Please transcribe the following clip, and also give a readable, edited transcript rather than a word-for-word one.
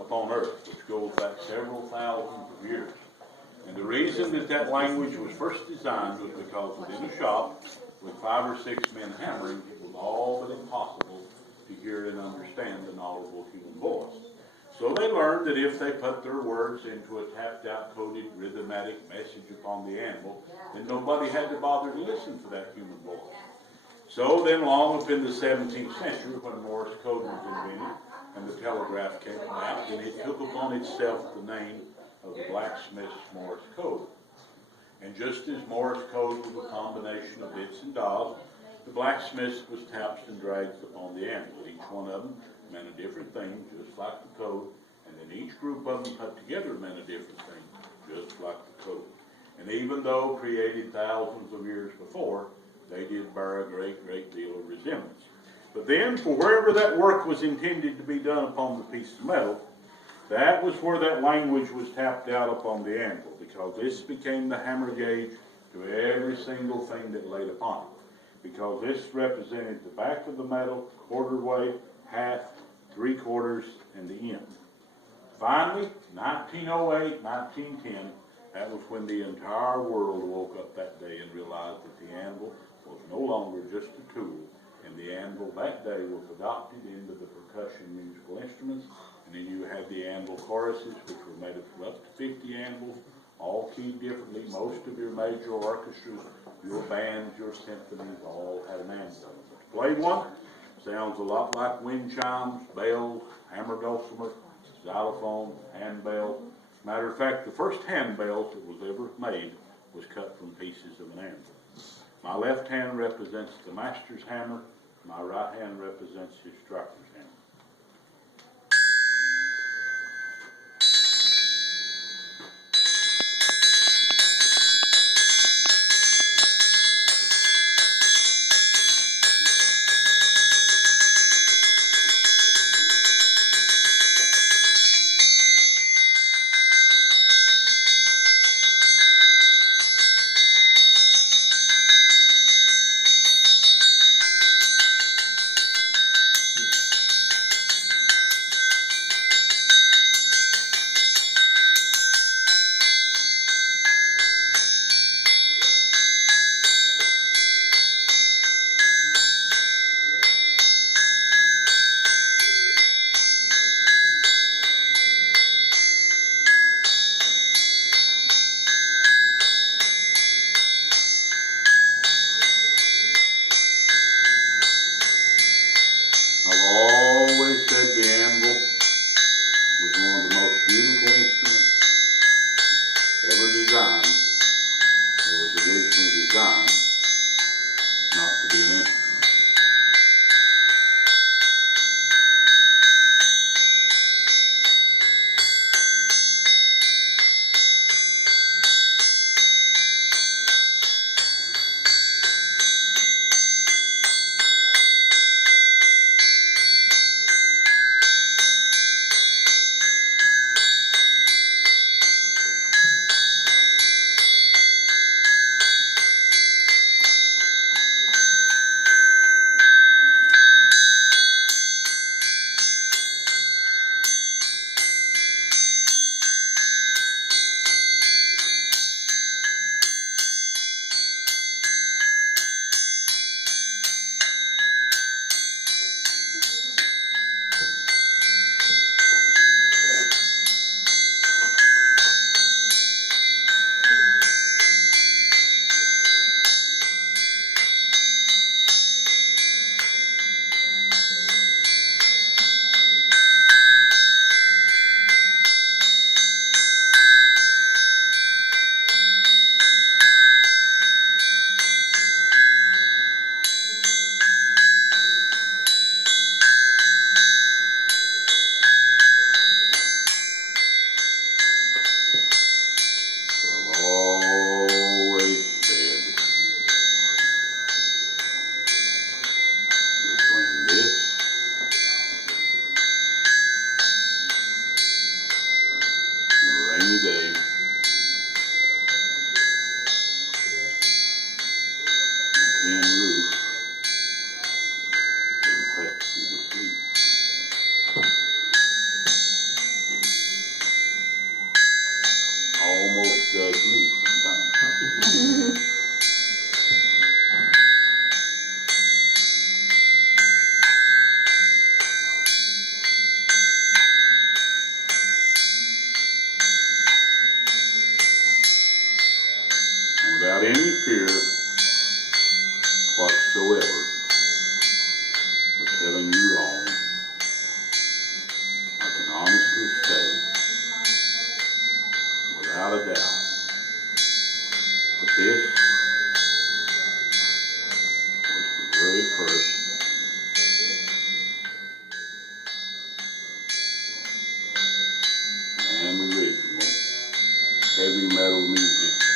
upon earth, which goes back several thousands of years. And the reason that that language was first designed was because within a shop with 5 or 6 men hammering, it was all but impossible to hear and understand an audible human voice. So they learned that if they put their words into a tapped-out, coded, rhythmatic message upon the anvil, then nobody had to bother to listen to that human voice. So then, long up in the 17th century, when Morse code was invented and the telegraph came about, then it took upon itself the name of the blacksmith's Morse code. And just as Morse code was a combination of bits and dials, the blacksmith's was taps and drags upon the anvil. Each one of them meant a different thing, just like the code, and then each group of them put together meant a different thing, just like the code. And even though created thousands of years before, they did bear a great, great deal of resemblance. But then, for wherever that work was intended to be done upon the piece of metal, that was where that language was tapped out upon the anvil, because this became the hammer gauge to every single thing that laid upon it. Because this represented the back of the metal, quarter weight, half, 3/4, and the end. Finally, 1908, 1910, that was when the entire world woke up that day and realized that the anvil was no longer just a tool, and the anvil that day was adopted into the percussion musical instruments. And then you had the anvil choruses, which were made of up to 50 anvils, all keyed differently. Most of your major orchestras, your bands, your symphonies, all had an anvil. Played one, sounds a lot like wind chimes, bells, hammer dulcimer, xylophone, handbell. Matter of fact, the first handbell that was ever made was cut from pieces of an anvil. My left hand represents the master's hammer. My right hand represents his striker's hammer. fear whatsoever of telling you wrong. I can honestly say, without a doubt, that this was the very first and original heavy metal music